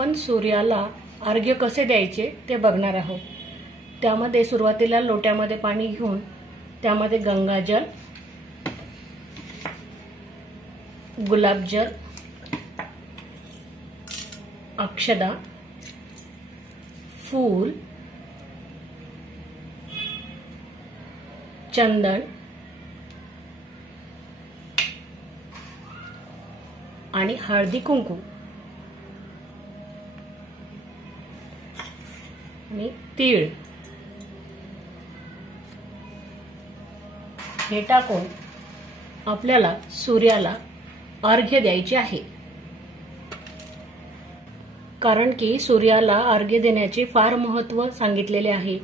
आपण सूर्याला अर्घ्य कसे द्यायचे ते बघणार आहोत। त्यामध्ये सुरुवातीला लोट्यामध्ये पाणी घेऊन त्यामध्ये गंगाजल, गुलाबजल, अक्षदा, फूल, चंदन आणि हळदी कुंकू आणि तीळ हे टाकून आपल्याला सूर्याला अर्घ्य द्यायचे आहे। कारण की सूर्याला अर्घ्य देण्याचे फार महत्त्व सांगितलेले आहे।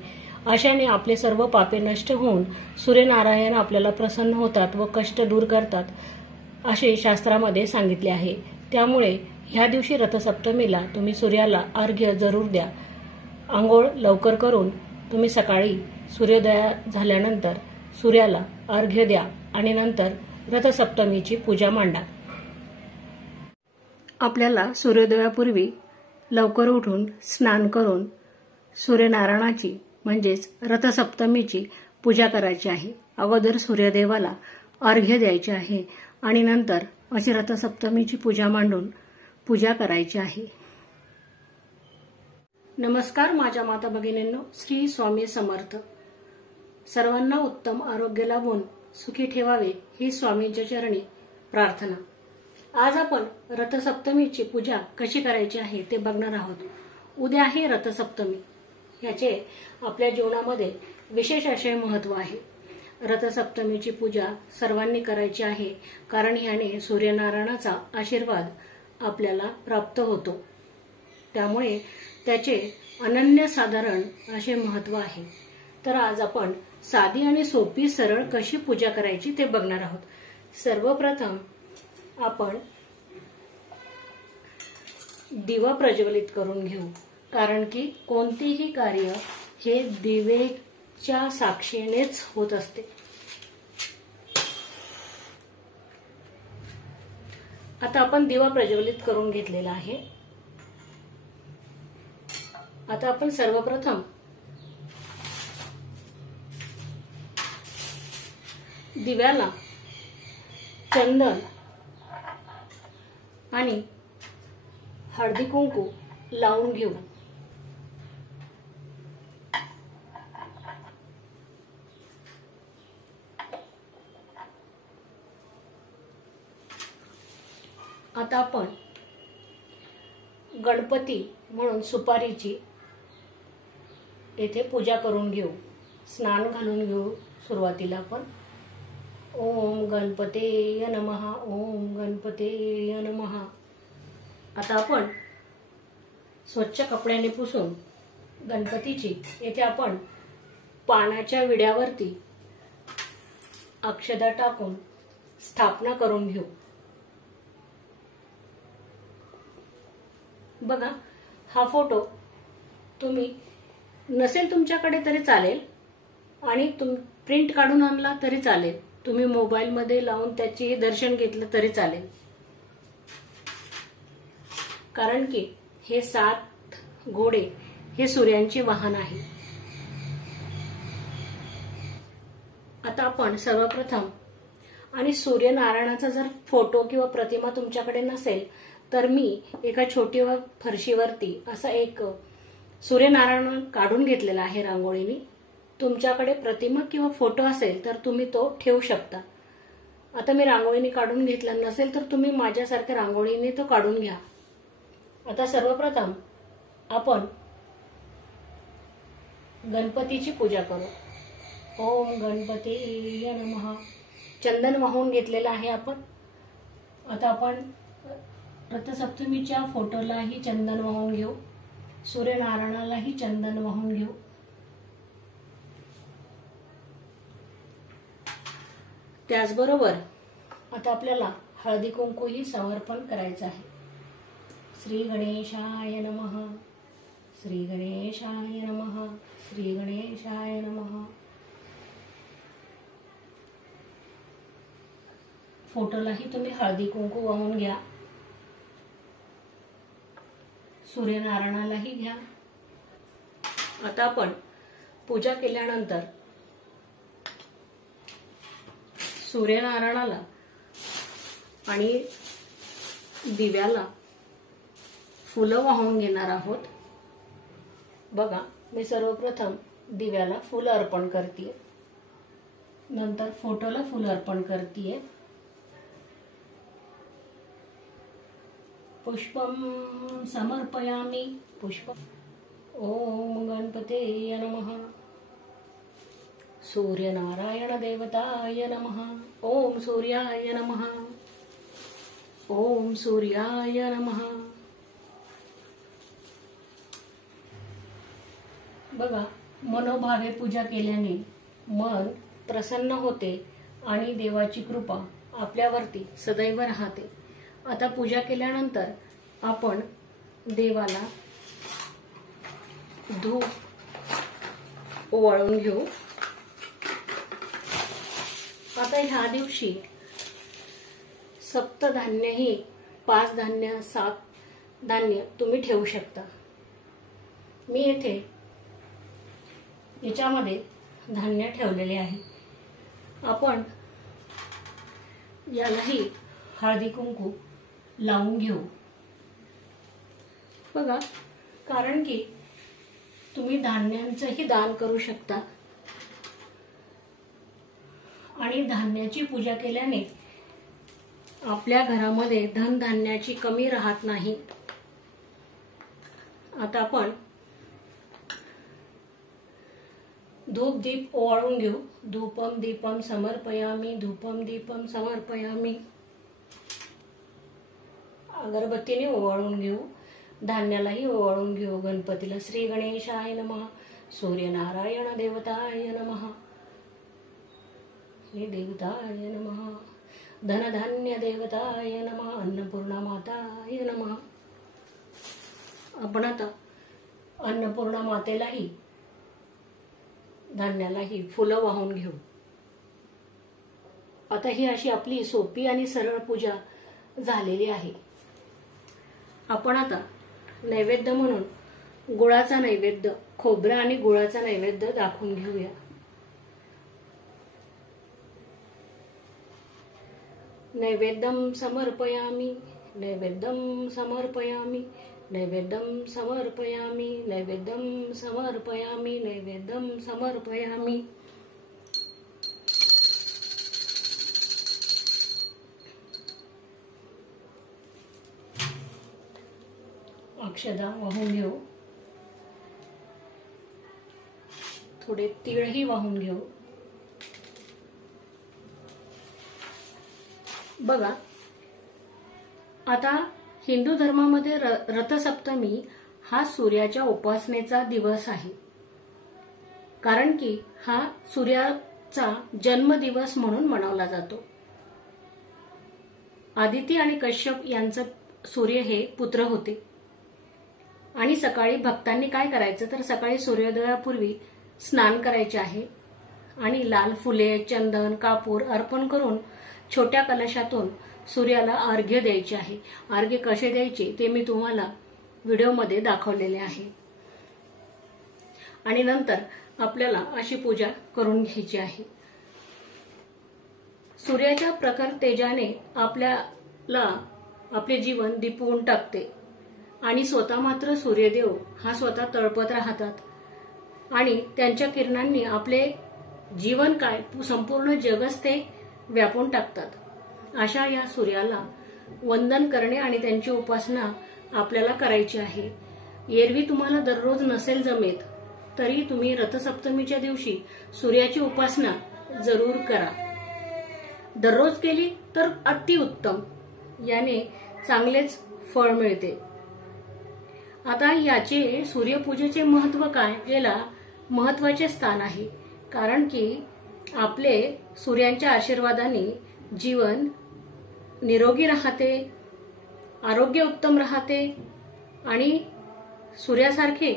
अशाने आपले सर्व पापे नष्ट होऊन सूर्यनारायण आपल्याला प्रसन्न होतात व कष्ट दूर करतात असे शास्त्रामध्ये सांगितले आहे। त्यामुळे ह्या दिवशी रथसप्तमीला तुम्ही सूर्याला अर्घ्य जरूर द्या। आंघोळ लवकर करून तुम्ही सकाळी सूर्योदय झाल्यानंतर सूर्याला अर्घ्य द्या आणि नंतर रथसप्तमीची पूजा मांडा। आपल्याला सूर्योदयापूर्वी लवकर उठून स्नान करून सूर्यनारायणाची म्हणजेच रथसप्तमीची पूजा करायची आहे। अगोदर सूर्यदेवाला अर्घ्य द्यायचे आहे आणि नंतर अशी रथसप्तमीची पूजा मांडून पूजा करायची आहे। नमस्कार माझ्या माता भगिनींनो, श्री स्वामी समर्थ। सर्वांना उत्तम आरोग्य लाभून सुखी ठेवावे ही स्वामींच्या चरणी प्रार्थना। आज आपण रथसप्तमीची पूजा कशी करायची आहे ते बघणार आहोत। उद्या आहे रथसप्तमी। याचे आपल्या जीवनामध्ये विशेष असे महत्त्व आहे। रथसप्तमीची पूजा सर्वांनी करायची आहे, कारण ह्याने सूर्यनारायणाचा आशीर्वाद आपल्याला प्राप्त होतो। त्यामुळे त्याचे अनन्यसाधारण असे महत्त्व आहे। तर आज आपण साधी आणि सोपी सरळ कशी पूजा करायची ते बघणार आहोत। सर्वप्रथम आपण दिवा प्रज्वलित करून घेऊ, कारण की कोणतेही कार्य हे दिवेच्या साक्षीनेच होत असते। आता आपण दिवा प्रज्वलित करून घेतलेला आहे। आता आपण सर्वप्रथम दिव्याला चंदन आणि हळदी कुंकू लावून घेऊ। आता आपण गणपती म्हणून सुपारीची येथे पूजा करून घेऊ। स्नान घालून घेऊ। सुरुवातीला आपण ओम गणपतेय नमः, ओम गणपतेय नमः। आता आपण स्वच्छ कपड्याने पुसून गणपतीची येथे आपण पानाच्या विड्यावरती अक्षदा टाकून स्थापना करून घेऊ। बघा, हा फोटो तुम्ही नसेल तुमच्याकडे तरी चालेल आणि प्रिंट काढून आणला तरी चालेल। तुम्ही मोबाईल मध्ये लावून त्याचे दर्शन घेतलं तरी चालेल, कारण की हे 7 घोडे हे सूर्यांचे वाहन आहे। आता आपण सर्वप्रथम आणि सूर्यनारायणाचा जर फोटो किंवा प्रतिमा तुमच्याकडे नसेल तर मी एका छोटी फरशीवरती असा एक सूर्यनारायण काढून घेतलेला आहे रांगोळीने। तुमच्याकडे प्रतिमा किंवा फोटो असेल तर तुम्ही तो ठेवू शकता। आता मी रांगोळीने काढून घेतला, नसेल तर तुम्ही माझ्यासारख्या रांगोळीने तो काढून घ्या। आता सर्वप्रथम आपण गणपतीची पूजा करू। ओम गणपतीय नमः। चंदन वाहून घेतलेला आहे आपण। आता आपण रथसप्तमीच्या फोटोलाही चंदन वाहून घेऊ, सूर्यनारायणालाही चंदन वाहून घेऊ। त्याचबरोबर आता आपल्याला हळदी कुंकूही समर्पण करायचं आहे। श्री गणेशाय नमः, श्री गणेशाय नमः, श्री गणेशाय नमः। फोटोलाही तुम्ही हळदी कुंकू वाहून घ्या। सूर्यनारायणालाही घ्या. आता आपण पूजा केल्यानंतर सूर्यनारायणाला आणि दिव्याला फुलं वाहून घेणार आहोत. बघा, मी सर्वप्रथम दिव्याला फुलं अर्पण करते, नंतर फोटोला फुलं अर्पण करते. पुष्पम समर्पयामि. पुष्प. ओम गणपते नमः. सूर्यनारायण देवताय नमः. ओम सूर्याय नमः. ओम सूर्याय नमः. बघा, मनोभावे पूजा केल्याने मन प्रसन्न होते आणि देवाची कृपा आपल्यावरती सदैव राहते. आता पूजा केल्यानंतर आपण देवाला धूप ओवाळून घेऊ. आता ह्या दिवशी सप्तधान्यही 5 धान्य 7 धान्य तुम्ही ठेवू शकता. मी येथे याच्यामध्ये धान्य ठेवलेले आहे. आपण यालाही हळदी कुंकू लावून घेऊ. बघा, कारण की तुम्ही धान्यांचंही दान करू शकता आणि धान्याची पूजा केल्याने आपल्या घरामध्ये धनधान्याची कमी राहत नाही. आता आपण धूप दीप ओवाळून घेऊ. धूपम दीपम समर्पयामि. धूपम दीपम समर्पयामि. अगरबत्तीने ओवाळून घेऊ. धान्यालाही ओवाळून घेऊ. गणपतीला श्री गणेशाय नमः. सूर्यनारायण देवताय नमः. हे देवताय नमः. धनधान्य देवताय नमः. अन्नपूर्णा माताय नमः. आपण आता अन्नपूर्णा मातेलाही धान्यालाही फुलं वाहून घेऊ. आता ही अशी आपली सोपी आणि सरळ पूजा झालेली आहे. आपण आता नैवेद्य म्हणून गुळाचा नैवेद्य, खोबरा आणि गुळाचा नैवेद्य दाखवून घेऊया. नैवेद्यम समर्पयामि. नैवेद्यम समर्पयामि. नैवेद्यम समर्पयामि. नैवेद्यम समर्पयामि. नैवेद्यम समर्पयामि. अक्षदा वाहून घेऊ. थोडे तीळही वाहून घेऊ. बघा, आता हिंदू धर्मामध्ये रथसप्तमी हा सूर्याच्या उपासनेचा दिवस आहे. कारण की हा सूर्याचा जन्मदिवस म्हणून मनवला जातो. आदिती आणि कश्यप यांचं सूर्य हे पुत्र होते आणि सकाळी भक्तांनी काय करायचं तर सकाळी सूर्योदयापूर्वी स्नान करायचे आहे आणि लाल फुले, चंदन, कापूर अर्पण करून छोट्या कलशातून सूर्याला अर्घ्य द्यायचे आहे. अर्घ्य कसे द्यायचे ते मी तुम्हाला व्हिडिओमध्ये दाखवलेले आहे. आणि नंतर आपल्याला अशी पूजा करून घ्यायची आहे. सूर्याच्या प्रखर तेजाने आपल्याला आपले जीवन दिपवून टाकते आणि स्वतः मात्र सूर्यदेव हा स्वतः तळपत राहतात आणि त्यांच्या किरणांनी आपले जीवन काय संपूर्ण जगच ते व्यापून टाकतात. अशा या सूर्याला वंदन करणे आणि त्यांची उपासना आपल्याला करायची आहे. एरवी तुम्हाला दररोज नसेल जमेत तरी तुम्ही रथसप्तमीच्या दिवशी सूर्याची उपासना जरूर करा. दररोज केली तर अतिउत्तम, याने चांगलेच फळ मिळते. आता याचे सूर्यपूजेचे महत्व काय, याला महत्वाचे स्थान आहे. कारण की आपले सूर्यांच्या आशीर्वादाने जीवन निरोगी राहते, आरोग्य उत्तम राहते आणि सूर्यासारखे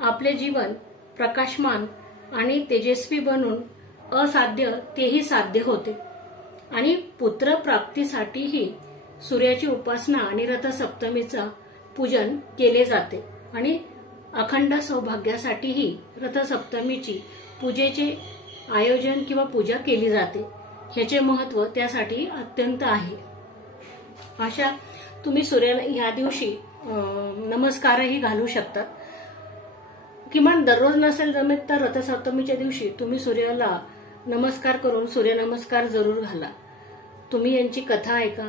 आपले जीवन प्रकाशमान आणि तेजस्वी बनून असाध्य तेही साध्य होते. आणि पुत्र प्राप्तीसाठीही सूर्याची उपासना आणि रथसप्तमीचा पूजन केले जाते आणि अखंड सौभाग्यासाठीही रथसप्तमीची पूजेचे आयोजन किंवा पूजा केली जाते. ह्याचे महत्त्व त्यासाठी अत्यंत आहे. अशा तुम्ही सूर्याला या दिवशी नमस्कारही घालू शकतात. किमान दररोज नसेल जमेत तर रथसप्तमीच्या दिवशी तुम्ही सूर्याला नमस्कार करून सूर्यनमस्कार जरूर घाला. तुम्ही यांची कथा ऐका,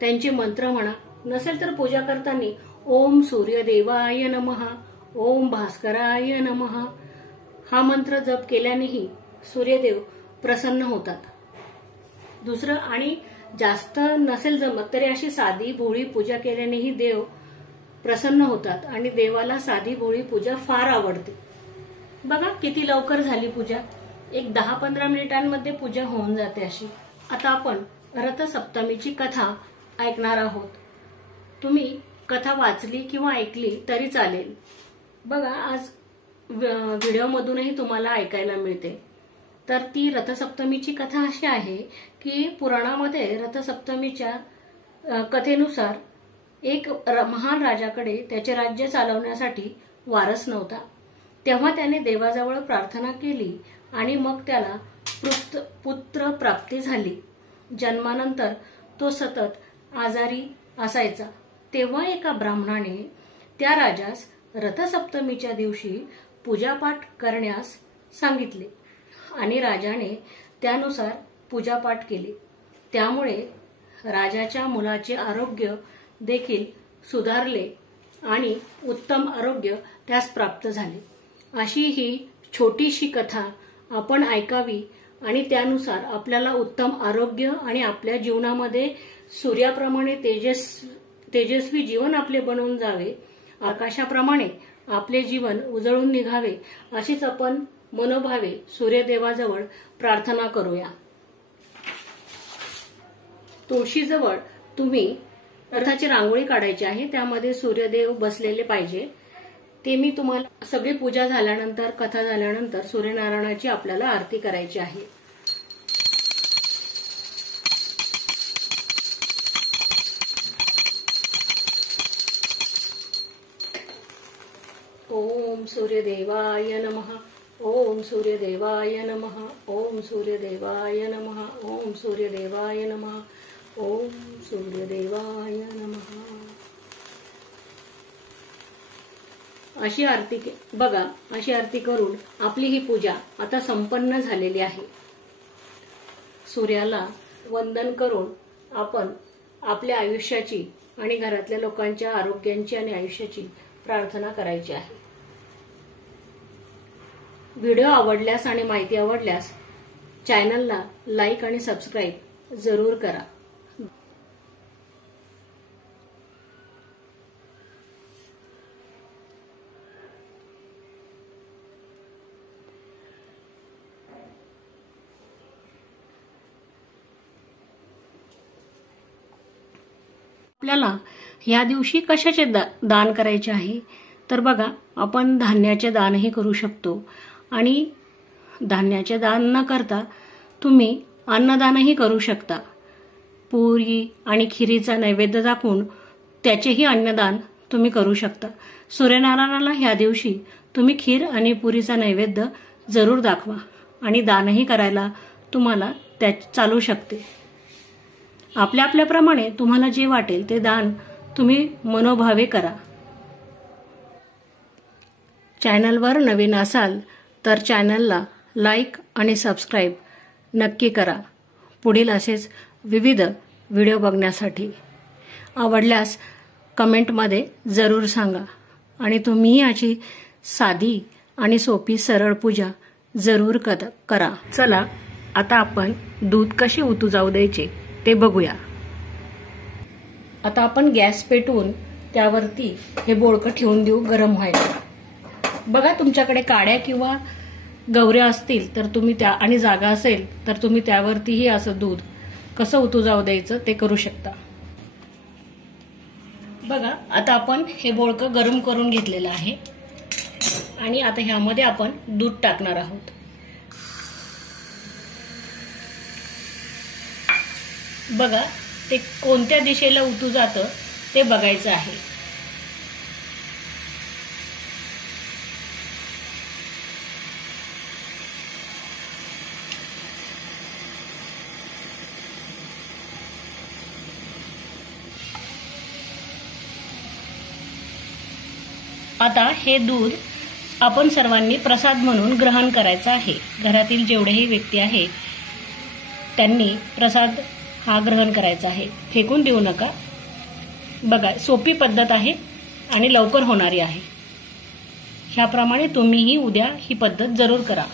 त्यांचे मंत्र म्हणा. नसेल तर पूजा करताना ओम सूर्यदेवाय नमः, ओम भास्कराय नमः हा मंत्र जप केल्यानेही सूर्यदेव प्रसन्न होतात. दुसरं आणि जास्त नसेल जमत तरी अशी साधी भोळी पूजा केल्यानेही देव प्रसन्न होतात आणि देवाला साधी भोळी पूजा फार आवडते. बघा किती लवकर झाली पूजा. एक 10-15 मिनिटांमध्ये पूजा होऊन जाते अशी. आता आपण रथसप्तमीची कथा ऐकणार आहोत. तुम्ही कथा वाचली किंवा ऐकली तरी चालेल. बघा आज व्हिडिओमधूनही तुम्हाला ऐकायला मिळते. तर ती रथसप्तमीची कथा अशी आहे की पुराणामध्ये रथसप्तमीच्या कथेनुसार एक महान राजाकडे त्याचे राज्य चालवण्यासाठी वारस नव्हता. तेव्हा त्याने देवाजवळ प्रार्थना केली आणि मग त्याला पुत्र प्राप्ती झाली. जन्मानंतर तो सतत आजारी असायचा. तेव्हा एका ब्राह्मणाने त्या राजास रथसप्तमीच्या दिवशी पूजापाठ करण्यास सांगितले आणि राजाने त्यानुसार पूजापाठ केले. त्यामुळे राजाच्या मुलाचे आरोग्य देखील सुधारले आणि उत्तम आरोग्य त्यास प्राप्त झाले. अशी ही छोटीशी कथा आपण ऐकावी आणि त्यानुसार आपल्याला उत्तम आरोग्य आणि आपल्या जीवनामध्ये सूर्याप्रमाणे तेजस्वी जीवन आपले बनवून जावे, आकाशाप्रमाणे आपले जीवन उजळून निघावे अशीच आपण मनोभावे सूर्यदेवाजवळ प्रार्थना करूया. तुळशीजवळ तुम्ही रथाची रांगोळी काढायची आहे. त्यामध्ये सूर्यदेव बसलेले पाहिजे. ते मी तुम्हाला सगळी पूजा झाल्यानंतर कथा झाल्यानंतर सूर्यनारायणाची आपल्याला आरती करायची आहे. ओम सूर्यदेवाय नमः, ओम सूर्यदेवाय नमः, ओम सूर्यदेवाय नमः, ओम सूर्यदेवाय नमः, ओम सूर्यदेवाय नमः. अशी आरती बघा. अशी आरती करून आपली ही पूजा आता संपन्न झालेली आहे. सूर्याला वंदन करून आपण आपल्या आयुष्याची आणि घरातल्या लोकांच्या आरोग्याची आणि आयुष्याची प्रार्थना करायची आहे. व्हिडिओ आवडल्यास आणि माहिती आवडल्यास चॅनलला लाईक आणि सबस्क्राईब जरूर करा. आपल्याला या दिवशी कशाचे दान करायचे आहे तर बघा, आपण धान्याचे दानही करू शकतो आणि धान्याचे दान न करता तुम्ही अन्नदानही करू शकता. पुरी आणि खिरीचा नैवेद्य दाखवून त्याचेही अन्नदान तुम्ही करू शकता. सूर्यनारायणाला ह्या दिवशी तुम्ही खीर आणि पुरीचा नैवेद्य जरूर दाखवा आणि दानही करायला तुम्हाला चालू शकते. आपल्याप्रमाणे तुम्हाला जे वाटेल ते दान तुम्ही मनोभावे करा. चॅनलवर नवीन असाल तर चॅनलला लाईक आणि सबस्क्राईब नक्की करा. पुढील असेच विविध व्हिडिओ बघण्यासाठी. आवडल्यास कमेंटमध्ये जरूर सांगा आणि तुम्ही याची साधी आणि सोपी सरळ पूजा जरूर करा. चला आता आपण दूध कसे उतू जाऊ द्यायचे ते बघूया. आता आपण गॅस पेटवून त्यावरती हे बोळकं ठेवून देऊ गरम व्हायला. बघा, तुमच्याकडे काड्या किंवा गवऱ्या असतील तर तुम्ही त्या आणि जागा असेल तर तुम्ही त्यावरतीही असं दूध कसं उतू जाऊ द्यायचं ते करू शकता. बघा, आता आपण हे बोळकं गरम करून घेतलेलं आहे आणि आता ह्यामध्ये आपण दूध टाकणार आहोत. बघा, ते कोणत्या दिशेला उतू जातं ते बघायचं आहे. आता हे दूध आपण सर्वांनी प्रसाद म्हणून ग्रहण करायचं आहे. घरातील जेवढेही व्यक्ती आहे त्यांनी प्रसाद हा ग्रहण करायचा आहे. फेकून देऊ नका. बघा, सोपी पद्धत आहे आणि लवकर होणारी आहे. ह्याप्रमाणे तुम्हीही उद्या ही पद्धत जरूर करा.